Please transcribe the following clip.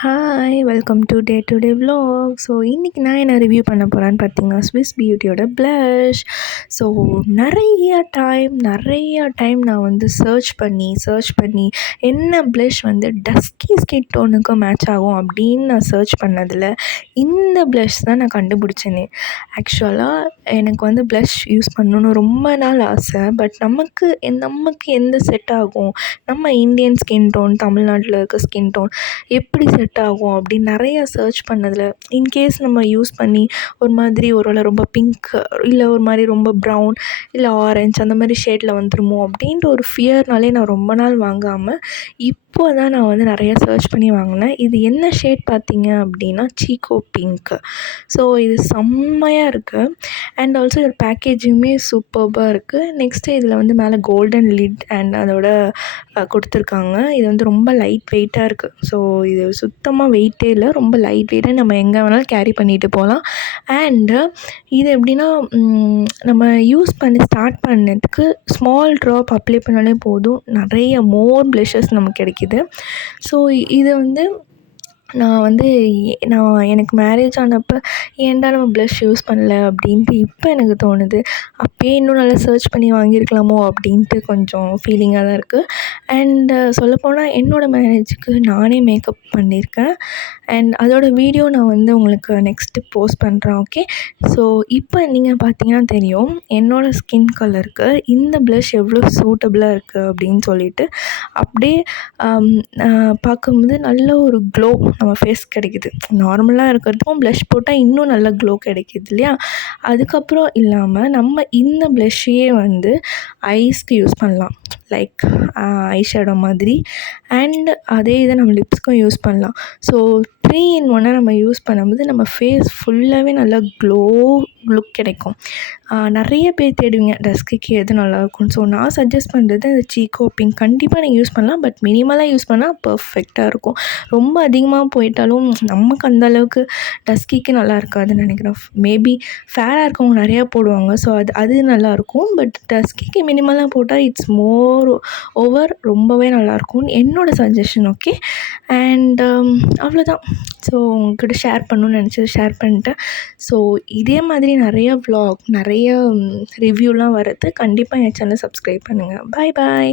Hi welcome to day vlog. So இன்றைக்கி நான் என்ன ரிவ்யூ பண்ண போகிறேன்னு பார்த்தீங்கன்னா ஸ்விஸ் பியூட்டியோட ப்ளஷ். ஸோ நிறைய டைம் நான் வந்து சர்ச் பண்ணி என்ன ப்ளஷ் வந்து டஸ்கி ஸ்கின் டோனுக்கு மேட்ச் ஆகும் அப்படின்னு நான் சர்ச் பண்ணதில் இந்த ப்ளஷ் தான் நான் கண்டுபிடிச்சேனே. ஆக்சுவலாக எனக்கு வந்து ப்ளஷ் யூஸ் பண்ணணுன்னு ரொம்ப நாள் ஆசை. பட் நமக்கு எந்த செட் ஆகும், நம்ம இந்தியன் ஸ்கின் டோன், தமிழ்நாட்டில் இருக்க ஸ்கின் டோன் எப்படி செட் ஆகும் அப்படின்னு நிறைய சர்ச் பண்ணதில் இன்கேஸ் நம்ம யூஸ் பண்ணி ஒரு ரொம்ப பிங்க் இல்லை ஒரு மாதிரி ரொம்ப ப்ரௌன் இல்லை ஆரஞ்ச் அந்த மாதிரி ஷேடில் வந்துடுமோ அப்படின்ட்டு ஒரு ஃபியர்னாலே நான் ரொம்ப நாள் வாங்காமல் இப்போ தான் நான் வந்து நிறைய சர்ச் பண்ணி வாங்கினேன். இது என்ன ஷேட் பார்த்தீங்க அப்படின்னா சீக்கோ பிங்க். ஸோ இது செம்மையாக இருக்குது. அண்ட் ஆல்சோ இதோட பேக்கேஜிங்குமே சூப்பர்பாக இருக்குது. நெக்ஸ்ட்டு இதில் வந்து மேலே கோல்டன் லிட் அண்ட் அதோட கொடுத்துருக்காங்க. இது வந்து ரொம்ப லைட் வெயிட்டாக இருக்குது. ஸோ இது சுத்தமாக வெயிட்டே இல்லை, ரொம்ப லைட் வெயிட்டாக நம்ம எங்கே வேணாலும் கேரி பண்ணிட்டு போகலாம். அண்டு இது எப்படின்னா நம்ம யூஸ் பண்ணி ஸ்டார்ட் பண்ணதுக்கு ஸ்மால் ட்ராப் அப்ளை பண்ணாலே போதும், நிறைய மோர் ப்ளஷஸ் நமக்கு கிடைக்கிது. ஸோ இதை வந்து எனக்கு மேரேஜ் ஆனப்போ ஏன்டா நம்ம ப்ளஷ் யூஸ் பண்ணல அப்படின்ட்டு இப்போ எனக்கு தோணுது. அப்போயே இன்னும் நல்லா சர்ச் பண்ணி வாங்கியிருக்கலாமோ அப்படின்ட்டு கொஞ்சம் ஃபீலிங்காக தான் இருக்குது. அண்டு சொல்லப்போனால் என்னோடய மேரேஜுக்கு நானே மேக்கப் பண்ணியிருக்கேன். அண்ட் அதோடய வீடியோ நான் வந்து உங்களுக்கு நெக்ஸ்ட்டு போஸ்ட் பண்ணுறேன். ஓகே. ஸோ இப்போ நீங்கள் பார்த்தீங்கன்னா தெரியும் என்னோடய ஸ்கின் கலருக்கு இந்த ப்ளஷ் எவ்வளோ சூட்டபுளாக இருக்குது அப்படின்னு சொல்லிட்டு. அப்படியே பார்க்கும்போது நல்ல ஒரு க்ளோ நம்ம ஃபேஸ் கிடைக்கிது. நார்மலாக இருக்கிறதுக்கும் ப்ளஷ் போட்டால் இன்னும் நல்ல க்ளோ கிடைக்கிது இல்லையா. அதுக்கப்புறம் இல்லாமல் நம்ம இந்த ப்ளஷ்ஷையே வந்து ஐஸ்க்கு யூஸ் பண்ணலாம், லைக் ஐ ஷேடோ மாதிரி. அண்ட் அதே இதை நம்ம லிப்ஸ்க்கும் யூஸ் பண்ணலாம். ஸோ 3 in 1 நம்ம யூஸ் பண்ணும்போது நம்ம ஃபேஸ் ஃபுல்லாகவே நல்லா க்ளோ லுக் கிடைக்கும். நிறைய பேர் தேடுவீங்க டஸ்கிக்கு எது நல்லாயிருக்கும்னு. ஸோ நான் சஜஸ்ட் பண்ணுறது அந்த சீக்கோ பிங்க் கண்டிப்பாக நீங்கள் யூஸ் பண்ணலாம். பட் மினிமலாக யூஸ் பண்ணால் பர்ஃபெக்டாக இருக்கும். ரொம்ப அதிகமாக போயிட்டாலும் நமக்கு அந்தளவுக்கு டஸ்கிக்கு நல்லா இருக்காதுன்னு நினைக்கிறேன். மேபி ஃபேராக இருக்கவங்க நிறையா போடுவாங்க. ஸோ அது நல்லாயிருக்கும். பட் டஸ்கிக்கு மினிமலாக போட்டால் இட்ஸ் மோர் ஓவர் ரொம்பவே நல்லாயிருக்கும் என்னோடய சஜஷன். ஓகே. அண்ட் அவ்வளோதான். ஸோ உங்கள்கிட்ட ஷேர் பண்ணணுன்னு நினச்சது ஷேர் பண்ணிட்டேன். ஸோ இதே மாதிரி நிறைய வ்ளாக், நிறைய ரிவ்யூலாம் வரது கண்டிப்பாக என் சேனலை சப்ஸ்கிரைப் பண்ணுங்கள். பாய்.